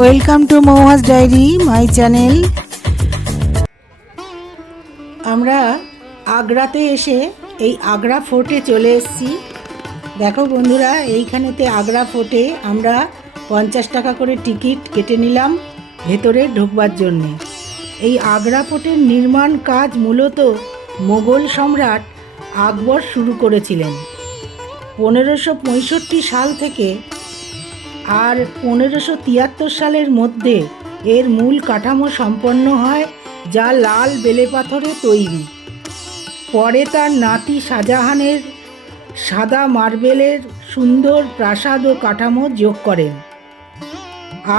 Welcome to মৌহাস diary my channel. আমরা আগ্রাতে এসে এই আগ্রা ফোর্টে চলে এসেছি। দেখো বন্ধুরা, এইখানেতে আগ্রা ফোর্টে আমরা 50 টাকা করে টিকিট কেটে নিলাম ভেতরে ঢুকবার জন্যে। এই আগ্রা ফোর্টের নির্মাণ কাজ মূলত মোগল সম্রাট আকবর শুরু করেছিলেন 1565 সাল থেকে, আর 1573 সালের মধ্যে এর মূল কাঠামো সম্পন্ন হয়, যা লাল বেলে পাথরে তৈরি। পরে তার নাতি শাহজাহানের সাদা মার্বেলের সুন্দর প্রাসাদ ও কাঠামো যোগ করেন।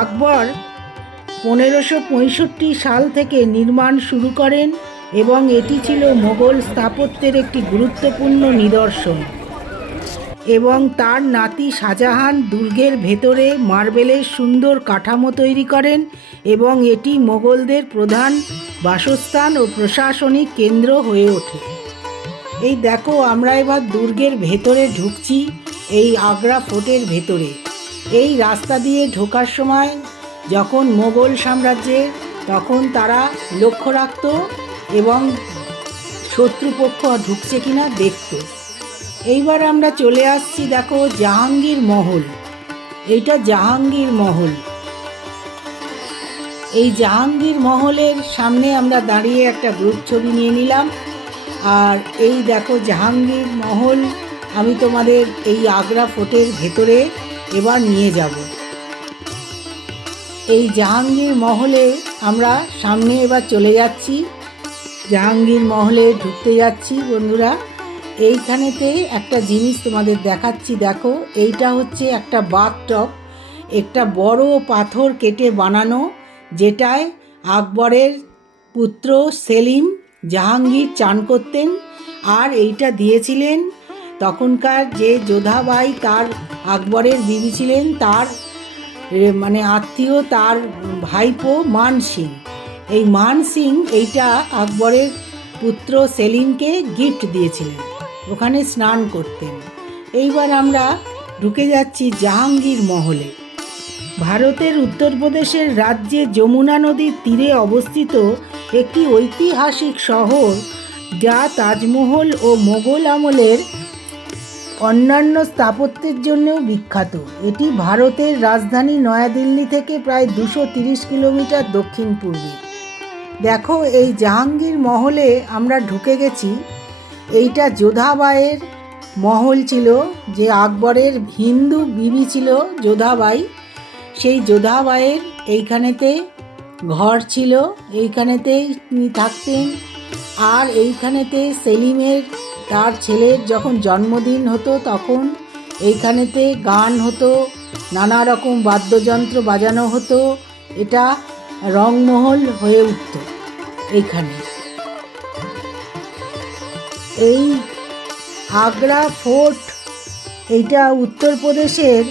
আকবর 1565 সাল থেকে নির্মাণ শুরু করেন এবং এটি ছিল মোগল স্থাপত্যের একটি গুরুত্বপূর্ণ নিদর্শন। এবং তার নাতি শাহজাহান দুর্গের ভেতরে মার্বেলের সুন্দর কাঠামো তৈরি করেন এবং এটি মোগলদের প্রধান বাসস্থান ও প্রশাসনিক কেন্দ্র হয়ে ওঠে। এই দেখো, আমরা এবার দুর্গের ভেতরে ঢুকছি, এই আগ্রা ফোর্টের ভেতরে। এই রাস্তা দিয়ে ঢোকার সময় যখন মোগল সাম্রাজ্যে, তখন তারা লক্ষ্য রাখত এবং শত্রুপক্ষ ঢুকছে কিনা দেখত। এইবার আমরা চলে আসছি, দেখো, জাহাঙ্গীর মহল। এইটা জাহাঙ্গীর মহল। এই জাহাঙ্গীর মহলের সামনে আমরা দাঁড়িয়ে একটা গ্রুপ ছবি নিয়ে নিলাম। আর এই দেখো জাহাঙ্গীর মহল, আমি তোমাদের এই আগ্রা ফোর্টের ভেতরে এবার নিয়ে যাব। এই জাহাঙ্গীর মহলে আমরা সামনে এবার চলে যাচ্ছি, জাহাঙ্গীর মহলে ঢুকতে যাচ্ছি বন্ধুরা। এইখানেতে একটা জিনিস তোমাদের দেখাচ্ছি, দেখো, এইটা হচ্ছে একটা বাথটব, একটা বড় পাথর কেটে বানানো, যেটায় আকবরের পুত্র সেলিম জাহাঙ্গীর চান করতেন। আর এইটা দিয়েছিলেন তখনকার যে যোধাবাই, তার আকবরের বিবি ছিলেন, তার মানে আত্মীয়, তার ভাইপো মান সিং। এই মান সিং এইটা আকবরের পুত্র সেলিমকে গিফট দিয়েছিলেন, ওখানে স্নান করতেন। এইবার আমরা ঢুকে যাচ্ছি জাহাঙ্গীর মহলে। ভারতের উত্তরপ্রদেশের রাজ্যে যমুনা নদীর তীরে অবস্থিত একটি ঐতিহাসিক শহর, যা তাজমহল ও মোগল আমলের অন্যান্য স্থাপত্যের জন্যও বিখ্যাত। এটি ভারতের রাজধানী নয়াদিল্লি থেকে প্রায় 230 কিলোমিটার দক্ষিণ পূর্বে। দেখো, এই জাহাঙ্গীর মহলে আমরা ঢুকে গেছি। এইটা যোধাবাইয়ের মহল ছিল, যে আকবরের হিন্দু বিবি ছিল যোধাবাই, সেই যোধাবাইয়ের এইখানেতে ঘর ছিল, এইখানেতেই তিনি থাকতেন। আর এইখানেতে সেলিমের, তার ছেলের যখন জন্মদিন হতো তখন এইখানেতে গান হতো, নানা রকম বাদ্যযন্ত্র বাজানো হতো, এটা রংমহল হয়ে উঠত এইখানে। এই আগ্রা ফোর্ট, এইটা উত্তরপ্রদেশের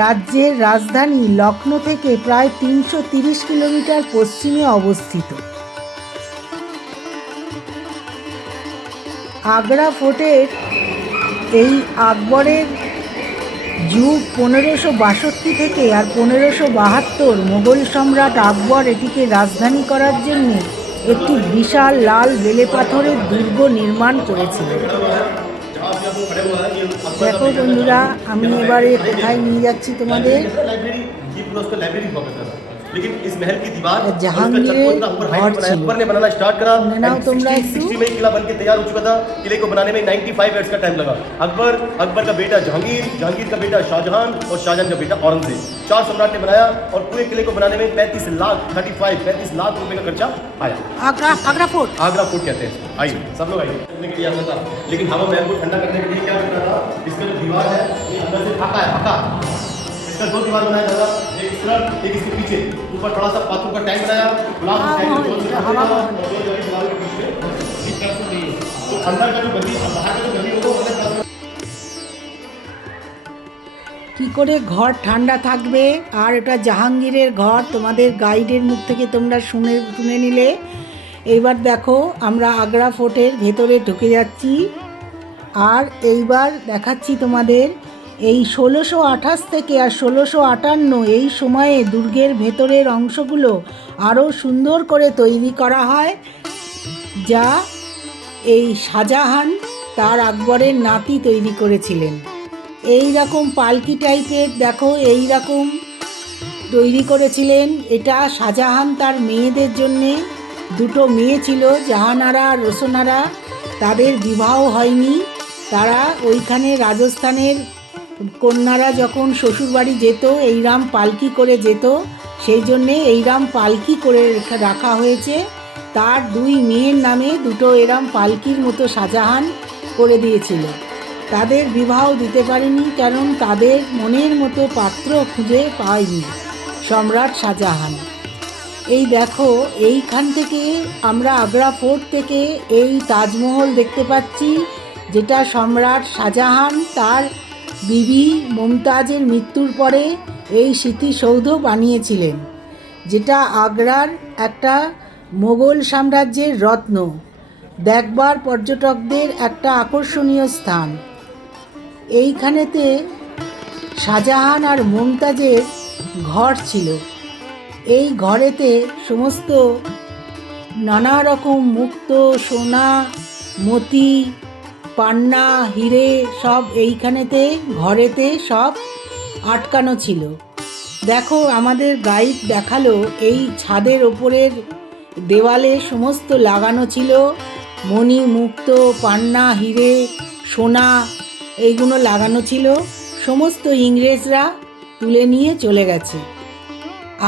রাজ্যের রাজধানী লখনৌ থেকে প্রায় 330 কিলোমিটার পশ্চিমে অবস্থিত। আগ্রা ফোর্টের এই আকবরের যুগ 1562 থেকে, আর 1572 মোগল সম্রাট আকবর এটিকে রাজধানী করার জন্য একটি বিশাল লাল বেলে পাথরের দুর্গ নির্মাণ করেছিলেন। দেখো বন্ধুরা, আমি এবারে কোথায় নিয়ে যাচ্ছি তোমাদের, लेकिन इस महल की दीवार जहांगीर अकबर ने बनाना स्टार्ट करा। 60 में किला बनके तैयार हो चुका था। किले को बनाने में 95 इयर्स का टाइम लगा। अकबर का बेटा जहांगीर का बेटा शाहजहां और शाहजहां का बेटा औरंगजेब, 4 सम्राट ने बनाया। और पूरे किले को बनाने में 35 लाख रुपए का खर्चा आया। आगरा फोर्ट कहते हैं। आइए सब लोग आइए। था लेकिन हवा महल को ठंडा करने के लिए क्या करना था, इसका जो दीवार है ये अंदर से फाका है। इसका 2 दीवार बनाया जाएगा, एक इस तरफ एक इसके पीछे। ऊपर थोड़ा सा पाथर का टैंक बनाया, अंदर का जो गद्दी बाहर का जो गद्दी होगा কি করে ঘর ঠান্ডা থাকবে। আর এটা জাহাঙ্গীরের ঘর, তোমাদের গাইডের মুখ থেকে তোমরা শুনে নিলে। এইবার দেখো, আমরা আগ্রা ফোর্টের ভেতরে ঢুকে যাচ্ছি। আর এইবার দেখাচ্ছি তোমাদের এই 1628 থেকে আর 1658 এই সময়ে দুর্গের ভেতরের অংশগুলো আরও সুন্দর করে তৈরি করা হয়, যা এই শাহজাহান তার আকবরের নাতি তৈরি করেছিলেন। এই রকম পালকি টাইপের দেখো, এই রকম তৈরি করেছিলেন। এটা শাহজাহান তার মেয়েদের জন্যে, দুটো মেয়ে ছিল জাহানারা আর রোশনারা, তাদের বিবাহ হয়নি। তারা ওইখানে রাজস্থানের কন্যারা যখন শ্বশুরবাড়ি যেত এইরাম পালকি করে যেত, সেই জন্যে এইরাম পালকি করে রাখা হয়েছে। তার দুই মেয়ের নামে দুটো এরাম পালকির মতো শাহজাহান করে দিয়েছিল। তাদের বিবাহ দিতে পারেনি, কারণ তাদের মনের মতো পাত্র খুঁজে পায়নি সম্রাট শাহজাহান। এই দেখো, এইখান থেকে আমরা আগ্রা ফোর্ট থেকে এই তাজমহল দেখতে পাচ্ছি, যেটা সম্রাট শাহজাহান তার বিবি মুমতাজের মৃত্যুর পরে এই স্মৃতিসৌধ বানিয়েছিলেন, যেটা আগ্রার একটা মোগল সাম্রাজ্যের রত্ন, দেখবার পর্যটকদের একটা আকর্ষণীয় স্থান। এইখানেতে শাহজাহান আর মুমতাজের ঘর ছিল। এই ঘরেতে সমস্ত নানা রকম মুক্ত, সোনা, মতি, পান্না, হিরে সব এইখানেতে ঘরেতে সব আটকানো ছিল। দেখো, আমাদের গাইড দেখালো এই ছাদের ওপরের দেওয়ালে সমস্ত লাগানো ছিল মণি, মুক্ত, পান্না, হিরে, সোনা, এইগুলো লাগানো ছিল। সমস্ত ইংরেজরা তুলে নিয়ে চলে গেছে।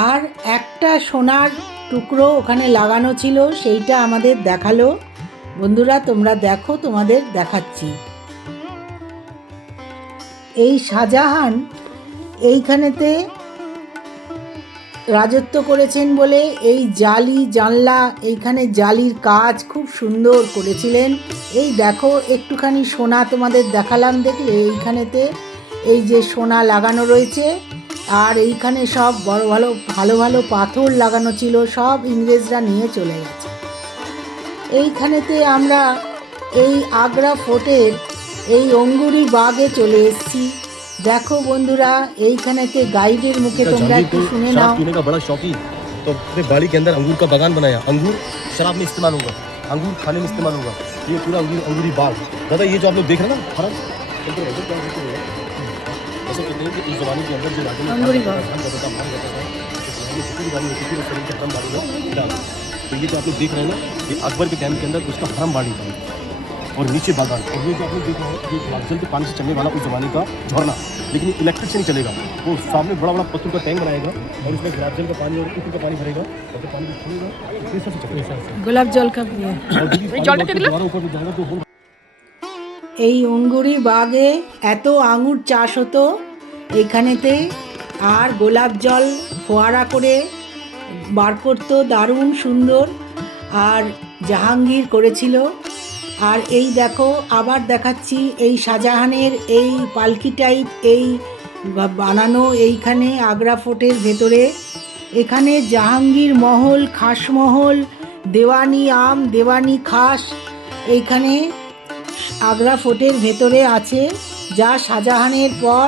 আর একটা সোনার টুকরো ওখানে লাগানো ছিল, সেইটা আমাদের দেখালো। বন্ধুরা, তোমরা দেখো, তোমাদের দেখাচ্ছি। এই শাহজাহান এইখানেতে রাজত্ব করেছেন বলে এই জালি জানলা, এইখানে জালির কাজ খুব সুন্দর করেছিলেন। এই দেখো, একটুখানি সোনা তোমাদের দেখালাম, দেখলে এইখানেতে এই যে সোনা লাগানো রয়েছে, আর এইখানে সব বড় ভালো ভালো ভালো পাথর লাগানো ছিল, সব ইংরেজরা নিয়ে চলে গেছে। এইখানেতে আমরা এই আগ্রা ফোর্টের এই অঙ্গুরি বাগে চলে এসেছি। দেখো বন্ধুরা, এইখানেতে গাইডের মুখে তোমরা একটু শুনে নাও। पीने का बड़ा शौकीन, तो अपने बाड़ी के अंदर अंगूर का बागान बनाया। अंगूर शराब में इस्तेमाल होगा, अंगूर खाने में इस्तेमाल होगा। ये पूरा अंगूरी बाग। दादा, ये जो आप लोग देख रहे हैं ना फर्म, ऐसे कहते हैं कि इस जमाने के अंदर जो राजा अंगूरी बाग तो ये जो आप लोग देख रहे हैं ना, ये अकबर के टाइम के अंदर उसका हरम बाड़ी था, और नीचे बागान। और ये जो आप लोग देख रहे हैं, ये गुलाबजल के पानी से चलने वाला उस जमाने का झरना, लेकिन इलेक्ट्रिक से नहीं चलेगा। वो सामने बड़ा बड़ा पत्थर का टैंक बनाएगा और उसमें गुलाबजल का पानी और ऊपर का पानी भरेगा, और फिर पानी छूएगा, प्रेशर से चलेगा। গোলাপ জল का ऊपर भी जाएगा तो এই অঙ্গুরি বাগে এত আঙুর চাষ হতো এইখানেতে, আর গোলাপ জল ফোয়ারা করে বার করতো, দারুণ সুন্দর। আর জাহাঙ্গীর করেছিল। আর এই দেখো, আবার দেখাচ্ছি এই শাহজাহানের এই পালকি টাইপ এই বানানো এইখানে আগ্রা ফোর্টের ভেতরে। এখানে জাহাঙ্গীর মহল, খাসমহল, দেওয়ানি আম, দেওয়ানি খাস এইখানে আগ্রা ফোর্টের ভেতরে আছে, যা শাহজাহানের পর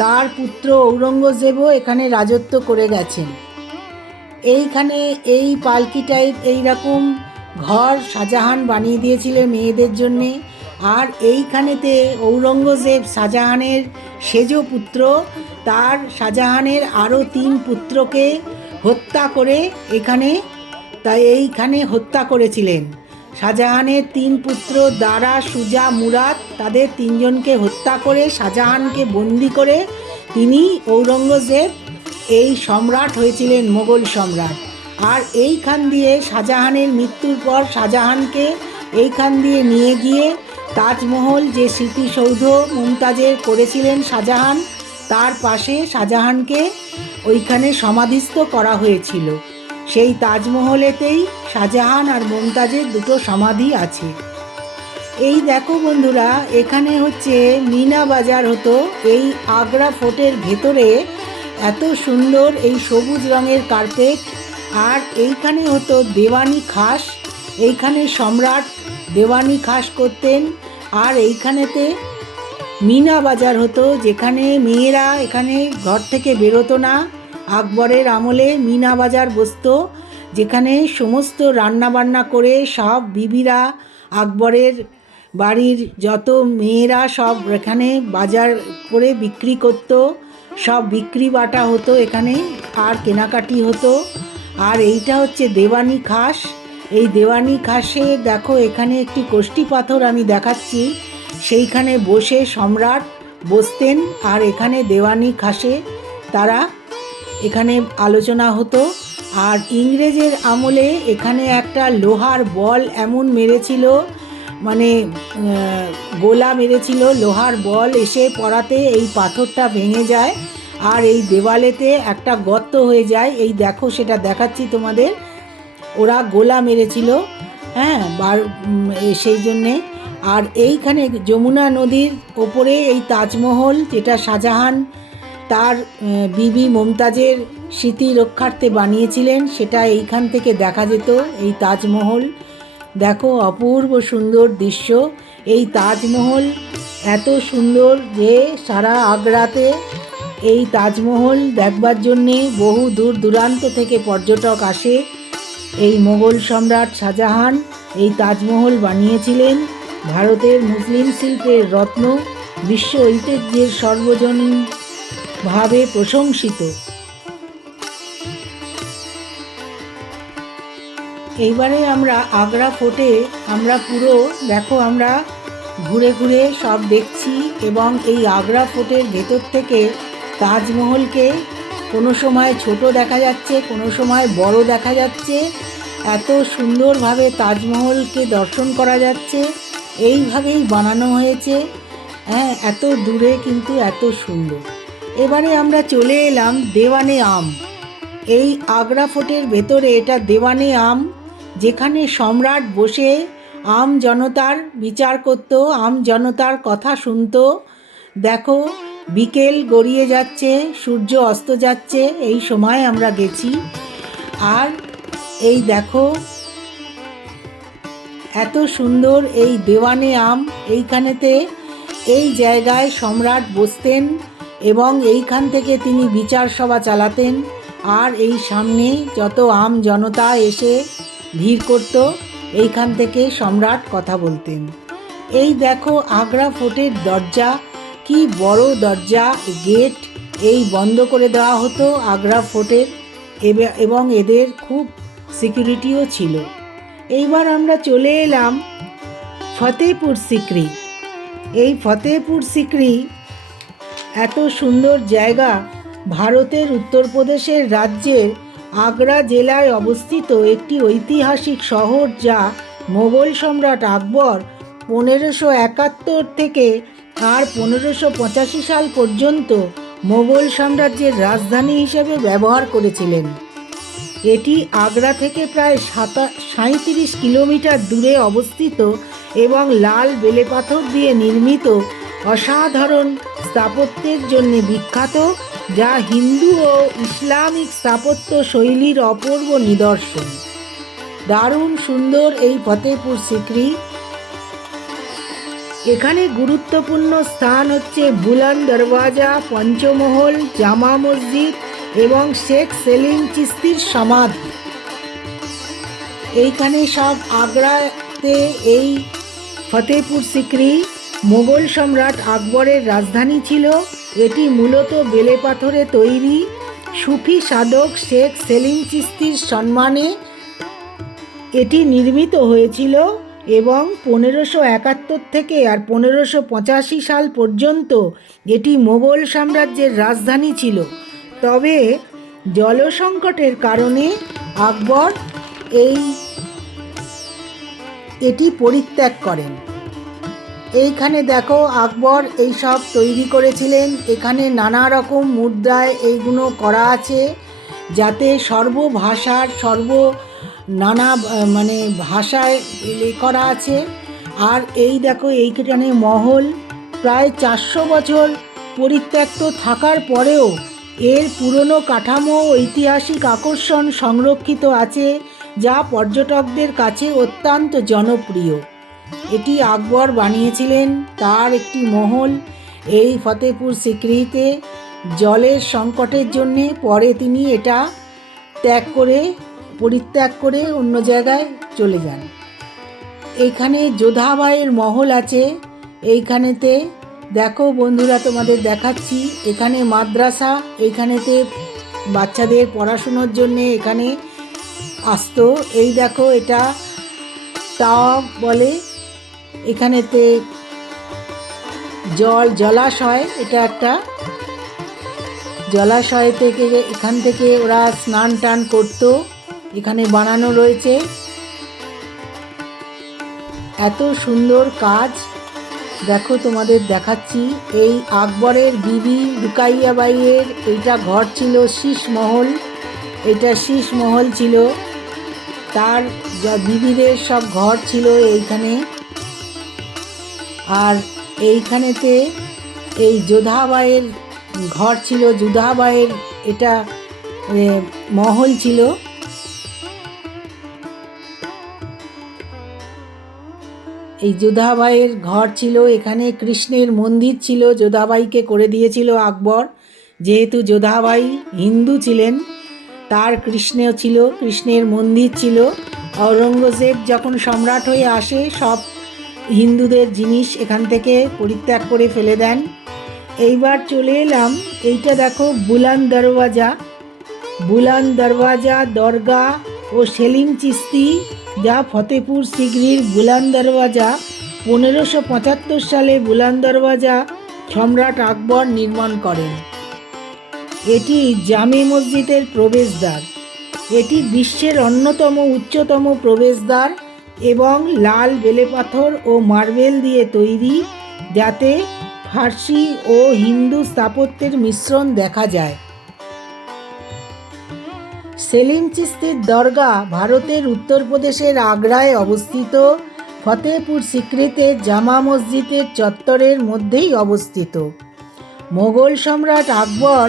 তার পুত্র ঔরঙ্গজেবও এখানে রাজত্ব করে গেছেন। এইখানে এই পালকি টাইপ এইরকম ঘর শাহজাহান বানিয়ে দিয়েছিলেন মেয়েদের জন্যে। আর এইখানেতে ঔরঙ্গজেব শাহজাহানের সেজ পুত্র, তার শাহজাহানের আরও 3 পুত্রকে হত্যা করে এইখানে হত্যা করেছিলেন। শাহজাহানের 3 পুত্র দারা, সুজা, মুরাদ, তাদের 3 জনকে হত্যা করে শাহজাহানকে বন্দি করে তিনি ঔরঙ্গজেব এই সম্রাট হয়েছিলেন, মোগল সম্রাট। আর এইখান দিয়ে শাহজাহানের মৃত্যুর পর শাহজাহানকে এইখান দিয়ে নিয়ে গিয়ে তাজমহল, যে স্মৃতিসৌধ মুমতাজের করেছিলেন শাহজাহান, তার পাশে শাহজাহানকে ওইখানে সমাধিস্থ করা হয়েছিল। সেই তাজমহলেতেই শাহজাহান আর মুমতাজের দুটো সমাধি আছে। এই দেখো বন্ধুরা, এখানে হচ্ছে মিনা বাজার হতো এই আগ্রা ফোর্টের ভেতরে। এত সুন্দর এই সবুজ রঙের কার্পেট। আর এইখানে হতো দেওয়ানি খাস, এইখানে সম্রাট দেওয়ানি খাস করতেন। আর এইখানেতে মিনা বাজার হতো, যেখানে মেয়েরা এখানে ঘর থেকে বেরোতো না। আকবরের আমলে মিনা বাজার বসতো, যেখানে সমস্ত রান্নাবান্না করে সব বিবিরা, আকবরের বাড়ির যত মেয়েরা সব এখানে বাজার করে বিক্রি করতো। সব বিক্রি বাটা হতো এখানে, আর কেনাকাটি হতো। আর এইটা হচ্ছে দেওয়ানি খাস। এই দেওয়ানি খাসে দেখো এখানে একটি কোষ্ঠী পাথর আমি দেখাচ্ছি, সেইখানে বসে সম্রাট বসতেন, আর এখানে দেওয়ানি খাসে তারা এখানে আলোচনা হতো। আর ইংরেজের আমলে এখানে একটা লোহার বল এমন মেরেছিল, মানে গোলা মেরেছিল, লোহার বল এসে পড়াতে এই পাথরটা ভেঙে যায় আর এই দেওয়ালেতে একটা গর্ত হয়ে যায়। এই দেখো, সেটা দেখাচ্ছি তোমাদের, ওরা গোলা মেরেছিল, হ্যাঁ, সেই জন্যে। আর এইখানে যমুনা নদীর ওপরে এই তাজমহল, যেটা শাহজাহান তার বিবি মমতাজের স্মৃতি রক্ষার্থে বানিয়েছিলেন, সেটা এইখান থেকে দেখা যেত। এই তাজমহল দেখো, অপূর্ব সুন্দর দৃশ্য। এই তাজমহল এত সুন্দর যে সারা আগ্রাতে এই তাজমহল দেখবার জন্যে বহু দূর দূরান্ত থেকে পর্যটক আসে। এই মোগল সম্রাট শাহজাহান এই তাজমহল বানিয়েছিলেন। ভারতের মুসলিম শিল্পের রত্ন, বিশ্ব ঐতিহ্যের সর্বজনীনভাবে প্রশংসিত। এইবারে আমরা আগ্রা ফোর্টে আমরা পুরো দেখো, আমরা ঘুরে ঘুরে সব দেখছি, এবং এই আগ্রা ফোর্টের ভেতর থেকে তাজমহলকে কোনো সময় ছোট দেখা যাচ্ছে, কোনো সময় বড় দেখা যাচ্ছে। এত সুন্দরভাবে তাজমহলকে দর্শন করা যাচ্ছে, এইভাবেই বানানো হয়েছে, হ্যাঁ, এত দূরে কিন্তু এত সুন্দর। এবারে আমরা চলে এলাম দেওয়ানে আম। এই আগ্রা ফোর্টের ভেতরে এটা দেওয়ানে আম, যেখানে সম্রাট বসে আম জনতার বিচার করত, আম জনতার কথা শুনত। দেখো, বিকেল গড়িয়ে যাচ্ছে, সূর্য অস্ত যাচ্ছে, এই সময় আমরা গেছি। আর এই দেখো, এত সুন্দর এই দেওয়ানে আম। এইখানেতে এই জায়গায় সম্রাট বসতেন এবং এইখান থেকে তিনি বিচার সভা চালাতেন। আর এই সামনে যত আম জনতা এসে ভিড় করত, এইখান থেকে সম্রাট কথা বলতেন। এই দেখো আগ্রা ফোর্টের দরজা, কি বড় দরজা, গেট এই বন্ধ করে দেওয়া হতো আগ্রা ফোর্টের, এবং এদের খুব সিকিউরিটিও ছিল। এইবার আমরা চলে এলাম ফতেহপুর সিক্রি। এই ফতেহপুর সিক্রি এত সুন্দর জায়গা, ভারতের উত্তরপ্রদেশের রাজ্যের আগ্রা জেলায় অবস্থিত একটি ঐতিহাসিক শহর, যা মোগল সম্রাট আকবর 1571 থেকে আর 1585 সাল পর্যন্ত মোগল সাম্রাজ্যের রাজধানী হিসেবে ব্যবহার করেছিলেন। এটি আগ্রা থেকে প্রায় 37 কিলোমিটার দূরে অবস্থিত এবং লাল বেলেপাথর দিয়ে নির্মিত অসাধারণ স্থাপত্যের জন্য বিখ্যাত, যা হিন্দু ও ইসলামিক স্থাপত্য শৈলীর অপূর্ব নিদর্শন। দারুণ সুন্দর এই ফতেহপুর সিক্রি। এখানে গুরুত্বপূর্ণ স্থান হচ্ছে বুলন্দ দরওয়াজা, পঞ্চমহল, জামা মসজিদ এবং শেখ সেলিম চিশতির সমাধি। এইখানে সব আগ্রাতে এই ফতেহপুর সিক্রি মোগল সম্রাট আকবরের রাজধানী ছিল। এটি মূলত বেলে পাথরে তৈরি। সুফি সাধক শেখ সেলিম চিশতির সম্মানে এটি নির্মিত হয়েছিল এবং 1571 থেকে আর 1585 সাল পর্যন্ত এটি মোগল সাম্রাজ্যের রাজধানী ছিল। তবে জলসংকটের কারণে আকবর এটি পরিত্যাগ করেন। এইখানে দেখো আকবর এই সব তৈরি করেছিলেন। এখানে নানা রকম মুদ্রায় এইগুলো করা আছে, যাতে সর্বভাষার নানা ভাষায় করা আছে। আর এই দেখো এইখানে মহল প্রায় 400 বছর পরিত্যক্ত থাকার পরেও এর পুরনো কাঠামো ঐতিহাসিক আকর্ষণ সংরক্ষিত আছে, যা পর্যটকদের কাছে অত্যন্ত জনপ্রিয়। এটি আকবর বানিয়েছিলেন, তার একটি মহল। এই ফতেপুর সিক্রিতে জলের সংকটের জন্যে পরে তিনি এটা পরিত্যাগ করে অন্য জায়গায় চলে যান। এইখানে যোধাবাইয়ের মহল আছে। এইখানেতে দেখো বন্ধুরা, তোমাদের দেখাচ্ছি, এখানে মাদ্রাসা, এইখানেতে বাচ্চাদের পড়াশুনোর জন্যে এখানে আসতো। এই দেখো, এটা তাওয়া বলে, এখানেতে জলাশয়, এটা একটা জলাশয় থেকে এখান থেকে ওরা স্নান টান করতো, এখানে বানানো রয়েছে। এত সুন্দর কাজ, দেখো তোমাদের দেখাচ্ছি। এই আকবরের বিবি রুকাইয়া বাইয়ের এইটা ঘর ছিল শীষ মহল, এটা শীষ মহল ছিল, তার যা বিবিদের সব ঘর ছিল এইখানে। আর এইখানেতে এই যোধাবাইয়ের ঘর ছিল, যোধাবাইয়ের এটা মহল ছিল। এই যোধাবাইয়ের ঘর ছিল, এখানে কৃষ্ণের মন্দির ছিল, যোধাবাইকে করে দিয়েছিল আকবর, যেহেতু যোধাবাই হিন্দু ছিলেন, তার কৃষ্ণও ছিল, কৃষ্ণের মন্দির ছিল। ঔরঙ্গজেব যখন সম্রাট হয়ে আসে, সব হিন্দুদের জিনিস এখান থেকে পরিত্যাগ করে ফেলে দেন। এইবার চলে এলাম, এইটা দেখো বুলান দরওয়াজা দরগা ও সেলিম চিস্তি, যা ফতেপুর সিক্রির বুলান দরওয়াজা। 1575 সালে বুলান দরওয়াজা সম্রাট আকবর নির্মাণ করেন। এটি জামে মসজিদের প্রবেশদ্বার। এটি বিশ্বের অন্যতম উচ্চতম প্রবেশদ্বার এবং লাল বেলেপাথর ও মার্বেল দিয়ে তৈরি, যাতে ফার্সি ও হিন্দু স্থাপত্যের মিশ্রণ দেখা যায়। সেলিম চিস্তির দরগা ভারতের উত্তরপ্রদেশের আগ্রায় অবস্থিত। ফতেপুর সিক্রিতে জামা মসজিদের চত্বরের মধ্যেই অবস্থিত। মোগল সম্রাট আকবর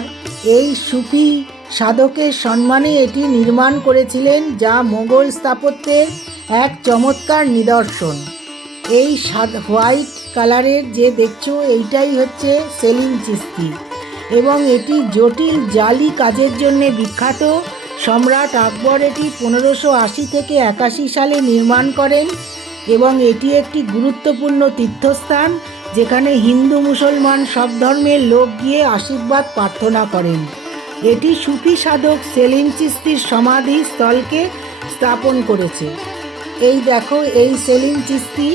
এই সুফি সাধকের সম্মানে এটি নির্মাণ করেছিলেন, যা মোগল স্থাপত্যের এক চমৎকার নিদর্শন। এই হোয়াইট কালারের যে দেখছো, এইটাই হচ্ছে সেলিম চিস্তি এবং এটি জটিল জালি কাজের জন্য বিখ্যাত। সম্রাট আকবর এটি 1580 থেকে 81 সালে নির্মাণ করেন এবং এটি একটি গুরুত্বপূর্ণ তীর্থস্থান, যেখানে হিন্দু মুসলমান সব ধর্মের লোক গিয়ে আশীর্বাদ প্রার্থনা করেন। এটি সুফি সাধক সেলিম চিস্তির সমাধি স্থলকে স্থাপন করেছে। এই দেখো, এই সেলিম চিস্তি,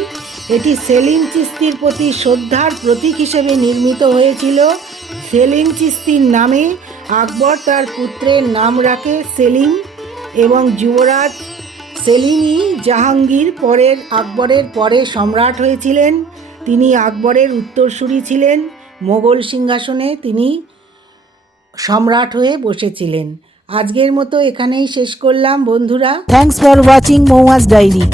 এটি সেলিম চিস্তির প্রতি শ্রদ্ধার প্রতীক হিসেবে নির্মিত হয়েছিল। সেলিম চিস্তির নামে আকবর তার পুত্রের নাম রাখে সেলিম এবং যুবরাজ সেলিম-ই জাহাঙ্গীর আকবরের পরে সম্রাট হয়েছিলেন। তিনি আকবরের উত্তরসূরি ছিলেন। মোগল সিংহাসনে তিনি সম্রাট হয়ে বসেছিলেন। আজকের মতো এখানেই শেষ করলাম বন্ধুরা। থ্যাঙ্কস ফর ওয়াচিং মৌয়াজ ডায়েরি।